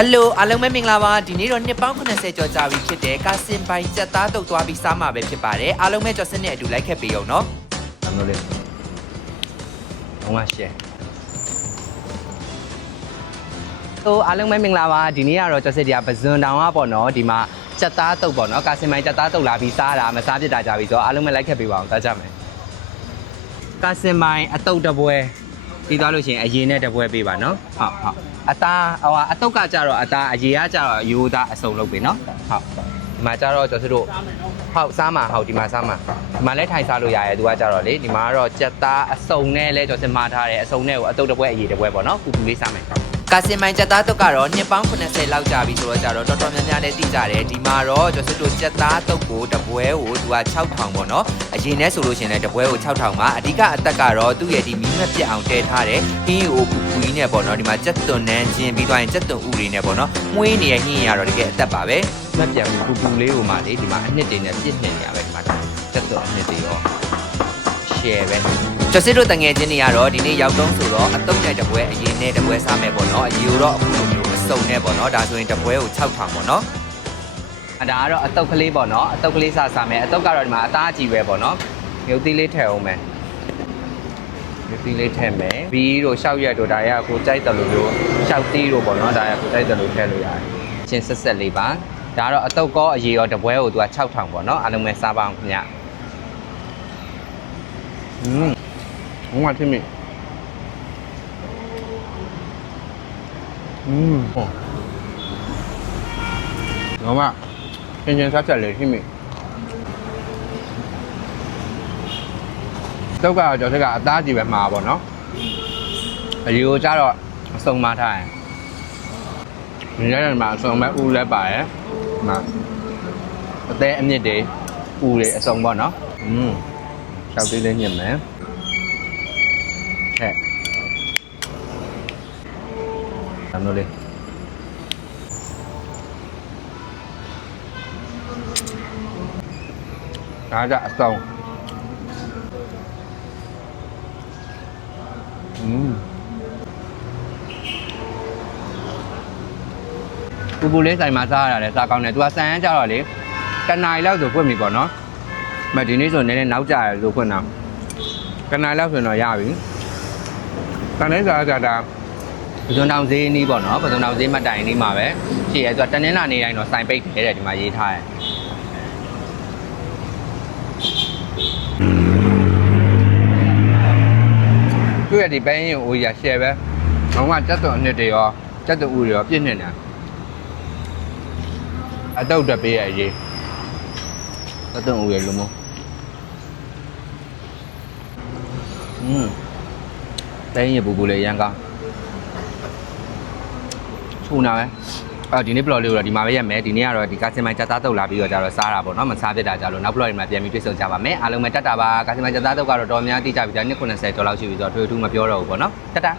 ဟယ်လိုအားလုံးပဲမင်္ဂလာပါဒီနေ့တော့နှစ်ပေါင်း80ကျော်ကြာပြီဖြစ်တဲ့ကာစင်ပိုင်ကြက်သားတုတ်သွားပြီးစားမှာပဲဖြစ်ပါတယ်အားလုံးပဲကြော်စင်းနဲ့အတူလိုက်ခဲ့ပေးအောင်နော်အမျိုးလေးဘောင်းမရှယ်ဟိုအားလုံးပဲမင်္ဂလာပါဒီနေ့ကတော့ကျော်စစ်တရားပဇွန်တောင်ကပေါ့နော်ဒီမှာကြက်သားတုပ်ပေါ့နော်ကာစင်မိုင်ကြက်သားတုပ်လာပြီးစားတာမစားဖြစ်တာကြပြီဆိုတော့အားလုံးပဲလိုက်ခဲ့ပေးပါအောင်စားကြမယ်ကာစင်မိုင်အတုပ်တစ်ပွဲပြီးသွားလို့ရှိရင်အရင်နဲ့တစ်ပွဲပေးပါနော်ဟုတ်ဟုတ် အသားဟိုအတုပ်ကကြတော့အသားအရေကကြတော့ရိုးသားအစုံလုပ်ပေးနော်ဟုတ်ဒီမှာကြတော့ကျော်စစ်တို့ဟုတ်စားမှာဟုတ်ဒီမှာစားမှာဒီမှာလည်းထိုင်စားလို့ရတယ်သူကကြတော့လေဒီမှာကတော့ကြက်သားအစုံနဲ့လဲကျော်စစ်မှာထားတယ်အစုံနဲ့ကိုအတုပ်တစ်ပွဲအရေတစ်ပွဲပေါ့နော်ပူပူလေးစားမယ်ကာစင်ပိုင်ကြက်သားတုတ်ကတော့နှစ်ပေါင်း80လောက်ကြာပြီဆိုတော့ကြတော့တော်တော်များများလည်းသိကြတယ်ဒီမှာတော့ကျော်စတို့ကြက်သားတုတ်ကိုတပွဲကိုသူက6000ပေါ့နော်အရင်နဲ့ဆိုလို့ရှိရင်လည်းတပွဲကို6000ပါအဓိကအသက်ကတော့သူ့ရဲ့ဒီမီးမပြတ်အောင်တဲထားတယ်ဟင်းကိုပူပူ ကြီးနဲ့ပေါ့နော်ဒီမှာကြက်သွန်နန်းချင်းပြီးသွားရင်ကြက်သွန်ဥတွေနဲ့ပေါ့နော်မွေးနေတဲ့ဟင်းရတော့တကယ်အသက်ပါပဲမက်ပြန်ဘူးပူပူလေးကိုမှလေဒီမှာအနှစ်တွေနဲ့ပြည့်နေရပဲဒီမှာတက်တော့အနှစ်တွေရော share ပဲကျော်စစ်တို့တငယ်ချင်းတွေကတော့ဒီနေ့ရောက်တော့ဆိုတော့အတုံးနဲ့တပွဲအရင်နဲ့တပွဲစားမယ်ပေါ့နော်အရင်တော့အခုလိုမျိုးအစုံနဲ့ပေါ့နော်ဒါဆိုရင်တပွဲကို6000ပေါ့နော်အဒါကတော့အတုပ်ကလေးပေါ့နော်အတုပ်ကလေးစားစားမယ်အတုပ်ကတော့ဒီမှာအသားအကြီးပဲပေါ့နော်မြုပ်သီးလေးထည့်အောင်မယ် မြုပ်သီးလေးထည့်မယ်ဘီတို့ရှောက်ရက်တို့ဒါရကိုကြိုက်တယ်လို့မျိုးရှောက်သီးတို့ပေါ့နော်ဒါရကိုကြိုက်တယ်လို့ထည့်လို့ရတယ်ချင်းဆက်ဆက်လေးပါဒါကတော့အတုပ်ကောအရေရောတပွဲကိုသူက6000ပေါ့နော်အားလုံးပဲစားပါအောင်ခင်ဗျอืมဘုံမထင်မိอืมဟုတ်တော့မချင်းချင်းဆက်ဆက်လေးထင်မိ တုတ်ကတော့ကျွန်တော်ကအသားကြီးပဲမှာပါနော်အရီကိုကြတော့အစုံမထားရင်ဒီနေ့ကမှအစုံမဲ့ဦးလဲပါရယ်ဒီမှာအသေးအမြင့်တွေဦးတွေအစုံပေါ့နော်อืมရှောက်သေးလေးညစ်မယ်ဟဲ့အမလို့လေးဒါကြအစုံ อืม ပူပူလေးဆိုင်မှာစားရတာလေစားကောင်းတယ်။ तू ကဆန်ရမ်းကြတော့လေကနာရီလောက်ဆိုဖွင့်ပြီပေါ့နော်။မဒီနေ့ဆိုနည်းနည်းနောက်ကျရလို့ဖွင့်တာ။ကနာရီလောက်ဆိုတော့ရပြီ။တန်နေစားကြတာပဇွန်တောင်ဈေးနီးပေါ့နော်။ပဇွန်တောင်ဈေးမတိုင်နီးမှာပဲ။ရှိရဲ तू ကတနင်္လာနေ့တိုင်းတော့စိုင်ပိတ်တယ်တဲ့ဒီမှာရေးထားတယ်။ သူ့ရဲ့ဒီဘင်းရင်အိုးရရှယ်ပဲ။ဘာမှစက်သွန်အနှစ်တွေရောစက်သွန်ဥတွေရောပြည့်နေတယ်။အတုတ်တက်ပေးရရေးအတုံဦးရလုံးမอืมတိုင်းရပူပူလေးရန်ကောင်းချူနာပဲ အော်ဒီနေ့ blog လေးကိုတော့ဒီမှာပဲရက်မယ်ဒီနေ့ကတော့ဒီကာစင်မိုင်ကြက်သားတုတ်လာပြီးတော့ကြတော့စားတာပေါ့နော်မစားဖြစ်တာကြလို့နောက် blog တွေမှာပြန်ပြီးတွေ့ဆုံကြပါမယ်အားလုံးပဲတက်တာပါကာစင်မိုင်ကြက်သားတုတ်ကတော့တော်များတိကြပြီဒါနှစ်90ဒေါ်လာရှိပြီဆိုတော့ထွေထူးမပြောတော့ဘူးပေါ့နော်တက်တာ